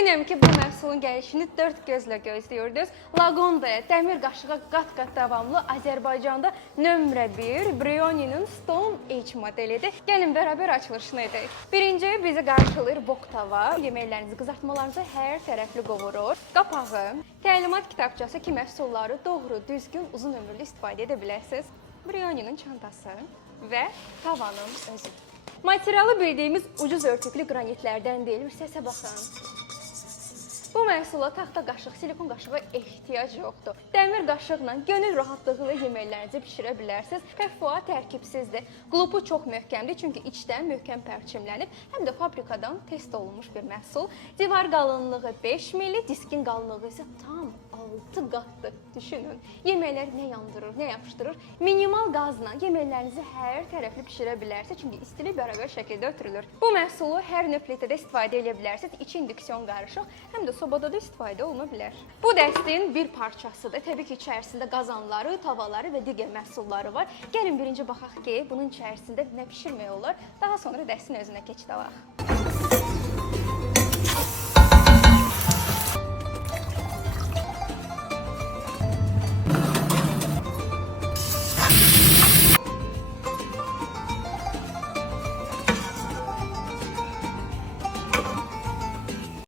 Əminəm ki, bu məhsulun gəlişini dörd gözlə gözləyirdiniz. Laqondaya, dəmir qaşığa qat-qat davamlı Azərbaycanda nömrə 1 Brioni'nin Stone Age modelidir. Gəlin bərabər açılışını edək. Birinci bizi qarşılayır wok tava. Yeməklərinizi, qızartmalarınızı hər tərəfli qovurur. Qapağı, təlimat kitabçası ki, məhsulları doğru, düzgün, uzun ömürlü istifadə edə bilərsiniz. Brioni'nin çantası və tavanın özü. Materialı bildiyimiz ucuz örtüklü qranitlərdən deyil, bir səsə baxın. Bu məhsula taxta qaşıq, silikon qaşığa ehtiyac yoxdur. Dəmir qaşıqla gönül rahatlığı ilə yeməklərinizi bişirə bilərsiniz. Fəfua tərkibsizdir. Qlubu çox möhkəmdir, çünki içdən möhkəm pərçimlənib, həm də fabrikadan test olunmuş bir məhsul. Divar qalınlığı 5 mm, diskin qalınlığı isə tam 6 qatdır. Düşünün, yeməkləri nə yandırır, nə yapışdırır. Minimal qazla yeməklərinizi hər tərəfli bişirə bilərsiniz, çünki istilik bərabər şəkildə ötürülür. Bu məhsulu hər növ plitədə istifadə edə bilərsiniz. İçi indüksiyon qarışıq, həm də sobada da istifadə oluna bilər. Bu dəstin bir parçasıdır. Təbii ki, içərisində qazanları, tavaları və digər məhsulları var. Gəlin birinci baxaq ki, bunun içərisində nə bişirmək olar. Daha sonra dəstin özünə keçid alaq.